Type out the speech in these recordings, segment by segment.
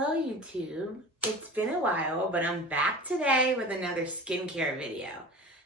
Hello YouTube. It's been a while, but I'm back today with another skincare video.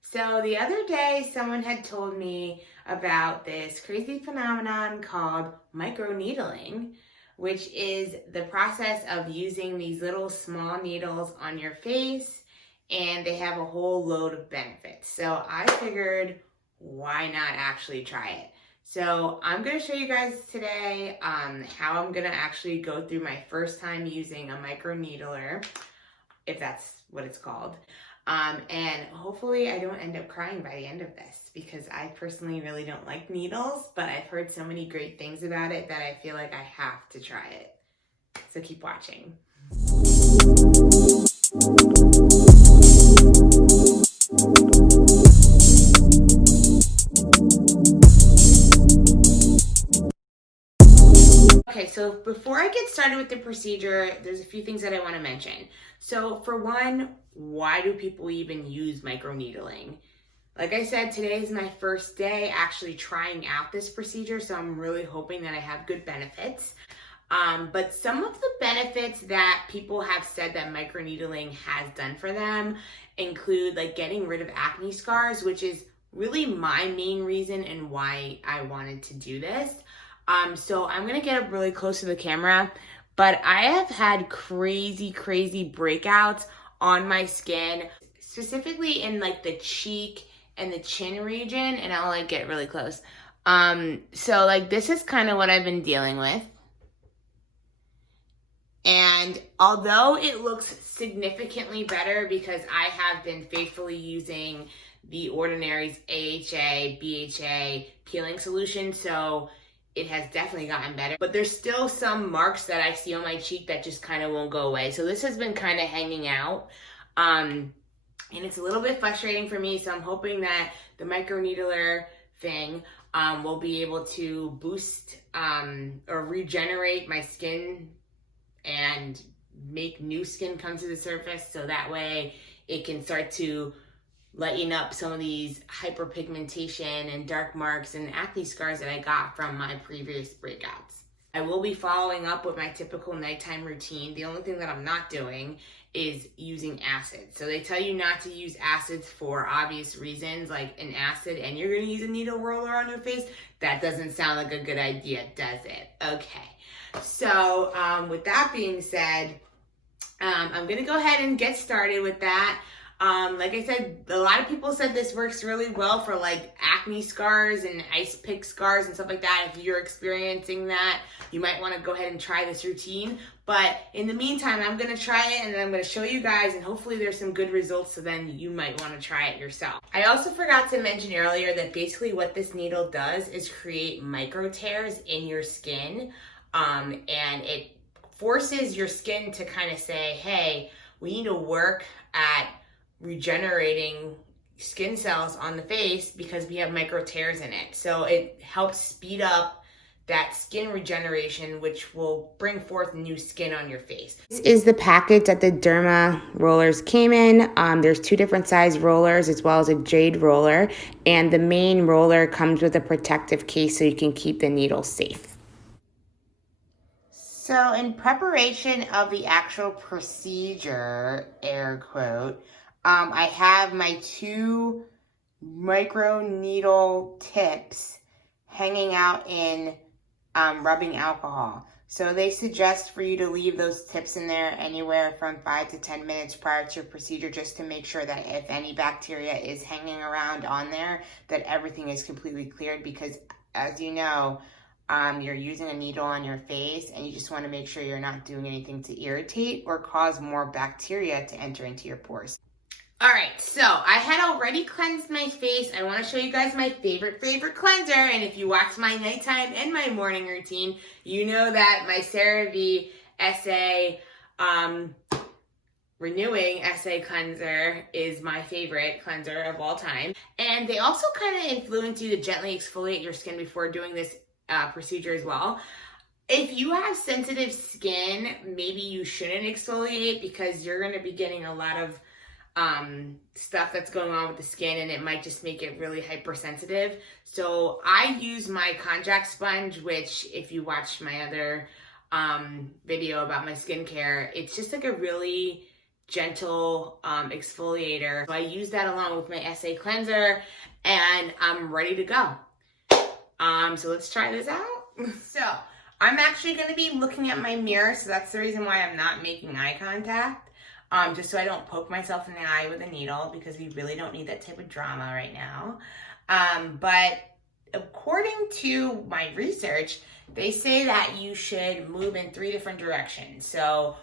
So the other day, someone had told me about this crazy phenomenon called microneedling, which is the process of using these little small needles on your face, and they have a whole load of benefits. So I figured, why not actually try it? So I'm going to show you guys today how I'm going to actually go through my first time using a microneedler, if that's what it's called. And hopefully I don't end up crying by the end of this, because I personally really don't like needles, but I've heard so many great things about it that I feel like I have to try it. So keep watching. Okay, so before I get started with the procedure, there's a few things that I want to mention. So for one, why do people even use microneedling? Like I said, today is my first day actually trying out this procedure, so I'm really hoping that I have good benefits. But some of the benefits that people have said that microneedling has done for them include like getting rid of acne scars, which is really my main reason and why I wanted to do this. So I'm going to get up really close to the camera, but I have had crazy breakouts on my skin, specifically in like the cheek and the chin region, and I'll like get really close. So like this is kind of what I've been dealing with. And although it looks significantly better because I have been faithfully using the Ordinary's AHA, BHA peeling solution, so it has definitely gotten better, but there's still some marks that I see on my cheek that just kind of won't go away. So this has been kind of hanging out, and it's a little bit frustrating for me. So I'm hoping that the microneedler thing will be able to boost or regenerate my skin and make new skin come to the surface, so that way it can start to lighten up some of these hyperpigmentation and dark marks and acne scars that I got from my previous breakouts. I will be following up with my typical nighttime routine. The only thing that I'm not doing is using acid. So they tell you not to use acids for obvious reasons, like an acid and you're gonna use a needle roller on your face. That doesn't sound like a good idea, does it? Okay, so with that being said, I'm gonna go ahead and get started with that. Like I said, a lot of people said this works really well for like acne scars and ice pick scars and stuff like that. If you're experiencing that, you might want to go ahead and try this routine. But in the meantime, I'm going to try it and then I'm going to show you guys, and hopefully there's some good results, so then you might want to try it yourself. I also forgot to mention earlier that basically what this needle does is create micro tears in your skin, and it forces your skin to kind of say, hey, we need to work at regenerating skin cells on the face because we have micro tears in it. So it helps speed up that skin regeneration, which will bring forth new skin on your face. This is the package that the derma rollers came in. There's two different size rollers as well as a jade roller, and the main roller comes with a protective case so you can keep the needle safe. So in preparation of the actual procedure, air quote, I have my two micro needle tips hanging out in rubbing alcohol. So they suggest for you to leave those tips in there anywhere from 5 to 10 minutes prior to your procedure, just to make sure that if any bacteria is hanging around on there, that everything is completely cleared, because as you know, you're using a needle on your face and you just want to make sure you're not doing anything to irritate or cause more bacteria to enter into your pores. All right, so I had already cleansed my face. I want to show you guys my favorite cleanser. And if you watch my nighttime and my morning routine, you know that my CeraVe SA Renewing SA Cleanser is my favorite cleanser of all time. And they also kind of influence you to gently exfoliate your skin before doing this procedure as well. If you have sensitive skin, maybe you shouldn't exfoliate, because you're going to be getting a lot of stuff that's going on with the skin, and it might just make it really hypersensitive. So I use my contact sponge, which if you watch my other video about my skincare. It's just like a really gentle exfoliator. So I use that along with my SA cleanser and I'm ready to go. So let's try this out. So I'm actually going to be looking at my mirror, so that's the reason why I'm not making eye contact, just so I don't poke myself in the eye with a needle, because we really don't need that type of drama right now. But according to my research, they say that you should move in 3 different directions. So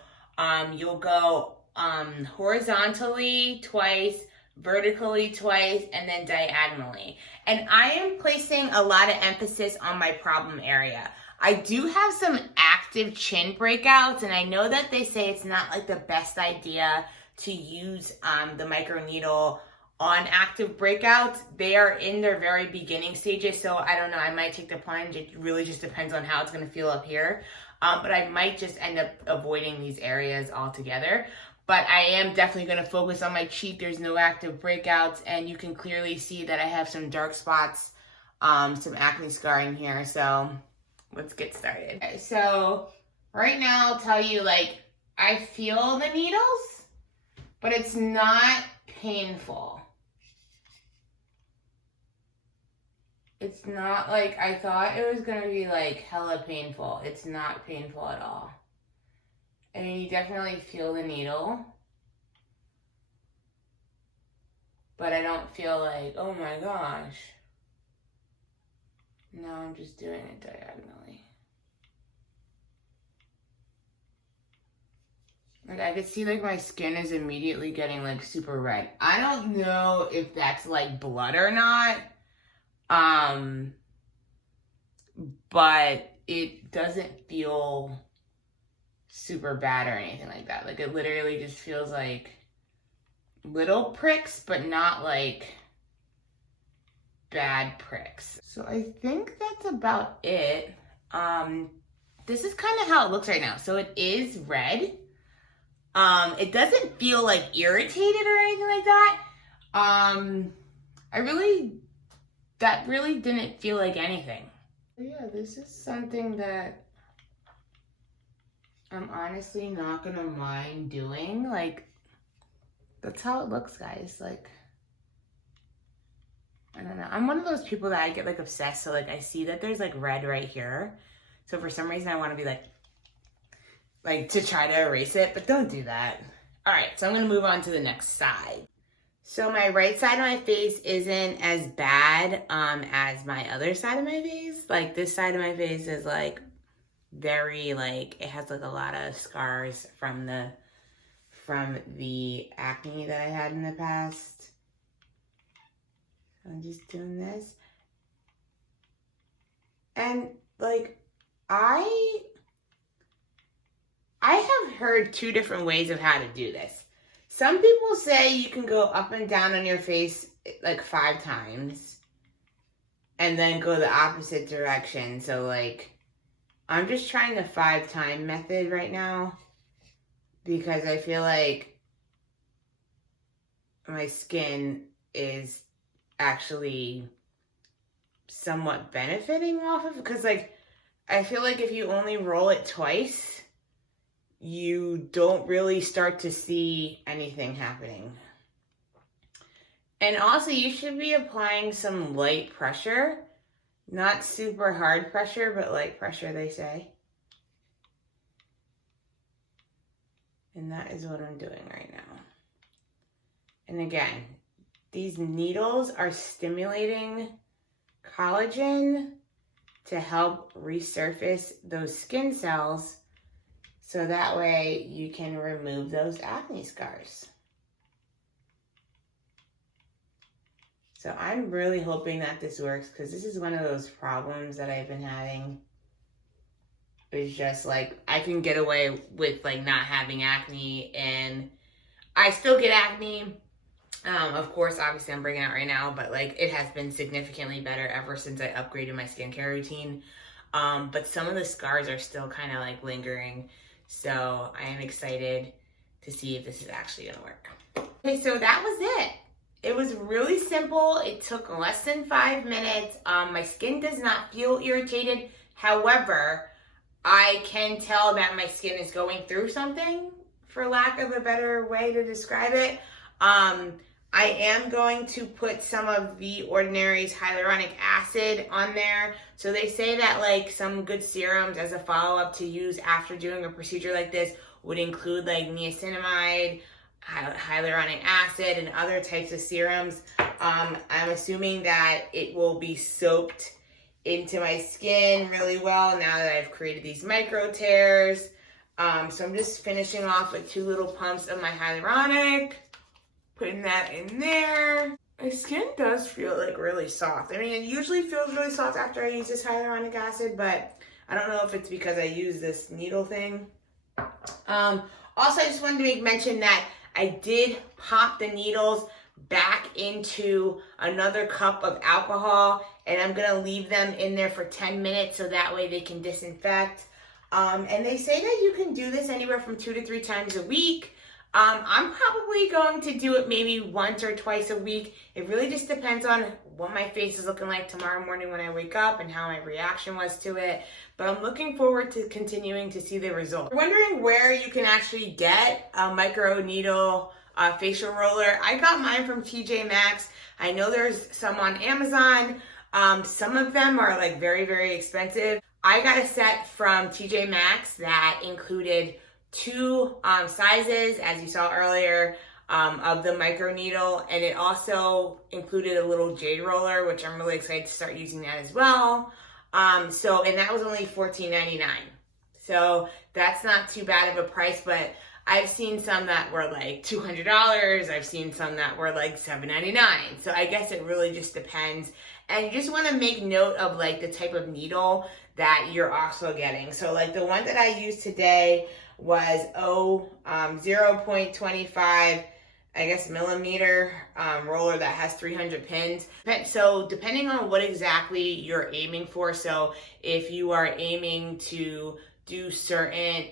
you'll go horizontally twice, vertically twice, and then diagonally. And I am placing a lot of emphasis on my problem area. I do have some active chin breakouts, and I know that they say it's not like the best idea to use the microneedle on active breakouts. They are in their very beginning stages, so I don't know, I might take the plunge. It really just depends on how it's going to feel up here. But I might just end up avoiding these areas altogether. But I am definitely going to focus on my cheek. There's no active breakouts, and you can clearly see that I have some dark spots, some acne scarring here. So let's get started. Okay, so right now I'll tell you, like, I feel the needles, but it's not painful. It's not like I thought it was going to be like hella painful. It's not painful at all. I mean, you definitely feel the needle, but I don't feel like, oh my gosh. No, I'm just doing it diagonally. Like, I could see, like, my skin is immediately getting, like, super red. I don't know if that's, like, blood or not, but it doesn't feel super bad or anything like that. Like, it literally just feels like little pricks, but not like bad pricks. So I think that's about it. This is kind of how it looks right now. So it is red. It doesn't feel like irritated or anything like that. That really didn't feel like anything. Yeah, this is something that I'm honestly not gonna mind doing. Like, that's how it looks, guys. Like, I don't know. I'm one of those people that I get, like, obsessed. So, like, I see that there's, like, red right here. So for some reason I want to be like to try to erase it, but don't do that. All right, so I'm gonna move on to the next side. So my right side of my face isn't as bad as my other side of my face. Like, this side of my face is, like, very, like, it has, like, a lot of scars from the acne that I had in the past. So I'm just doing this. And, like, I have heard 2 different ways of how to do this. Some people say you can go up and down on your face like 5 times and then go the opposite direction. So, like, I'm just trying the 5-time method right now because I feel like my skin is actually somewhat benefiting off of it. Because, like, I feel like if you only roll it twice, you don't really start to see anything happening. And also, you should be applying some light pressure. Not super hard pressure, but light pressure, they say. And that is what I'm doing right now. And again, these needles are stimulating collagen to help resurface those skin cells, so that way you can remove those acne scars. So I'm really hoping that this works, because this is one of those problems that I've been having. It's just like, I can get away with, like, not having acne, and I still get acne. Of course, obviously I'm breaking out right now, but, like, it has been significantly better ever since I upgraded my skincare routine. But some of the scars are still kind of, like, lingering. So I am excited to see if this is actually gonna work. Okay, so that was it. It was really simple. It took less than 5 minutes. My skin does not feel irritated. However, I can tell that my skin is going through something, for lack of a better way to describe it. I am going to put some of the Ordinary's hyaluronic acid on there. So they say that like some good serums as a follow-up to use after doing a procedure like this would include like niacinamide, hyaluronic acid, and other types of serums. I'm assuming that it will be soaked into my skin really well now that I've created these micro tears. So I'm just finishing off with 2 little pumps of my hyaluronic, putting that in there. My skin does feel like really soft. I mean, it usually feels really soft after I use this hyaluronic acid, but I don't know if it's because I use this needle thing. Also, I just wanted to make mention that I did pop the needles back into another cup of alcohol, and I'm gonna leave them in there for 10 minutes so that way they can disinfect. And they say that you can do this anywhere from 2 to 3 times a week. I'm probably going to do it maybe once or twice a week. It really just depends on what my face is looking like tomorrow morning when I wake up and how my reaction was to it. But I'm looking forward to continuing to see the results. If you're wondering where you can actually get a microneedle facial roller, I got mine from TJ Maxx. I know there's some on Amazon. Some of them are like very, very expensive. I got a set from TJ Maxx that included 2 sizes, as you saw earlier, of the microneedle, and it also included a little jade roller, which I'm really excited to start using that as well. And that was only $14.99. So that's not too bad of a price, but I've seen some that were like $200. I've seen some that were like $7.99. So I guess it really just depends. And you just want to make note of like the type of needle that you're also getting. So like the one that I used today was 0.25 millimeter roller that has 300 pins. So depending on what exactly you're aiming for, so if you are aiming to do certain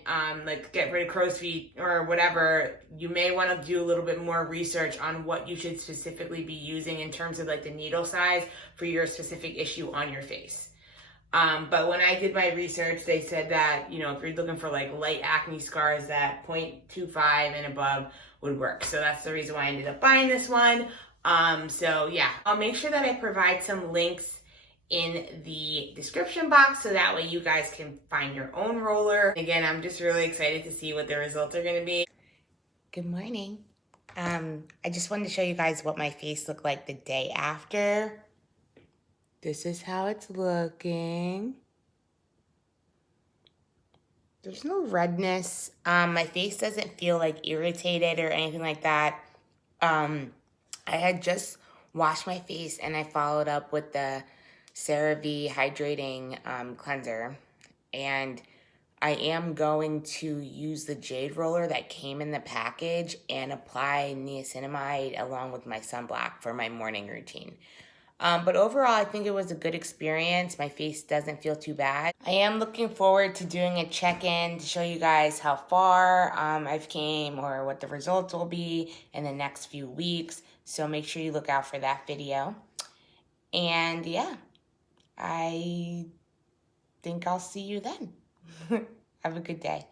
like get rid of crow's feet or whatever, you may want to do a little bit more research on what you should specifically be using in terms of like the needle size for your specific issue on your face. But when I did my research, they said that, you know, if you're looking for like light acne scars, that 0.25 and above would work. So that's the reason why I ended up buying this one. So yeah, I'll make sure that I provide some links in the description box so that way you guys can find your own roller. Again, I'm just really excited to see what the results are gonna be. Good morning. I just wanted to show you guys what my face looked like the day after. This is how it's looking. There's no redness. My face doesn't feel like irritated or anything like that. I had just washed my face and I followed up with the CeraVe hydrating cleanser. And I am going to use the jade roller that came in the package and apply niacinamide along with my sunblock for my morning routine. But overall, I think it was a good experience. My face doesn't feel too bad. I am looking forward to doing a check-in to show you guys how far I've came or what the results will be in the next few weeks. So make sure you look out for that video. And yeah, I think I'll see you then. Have a good day.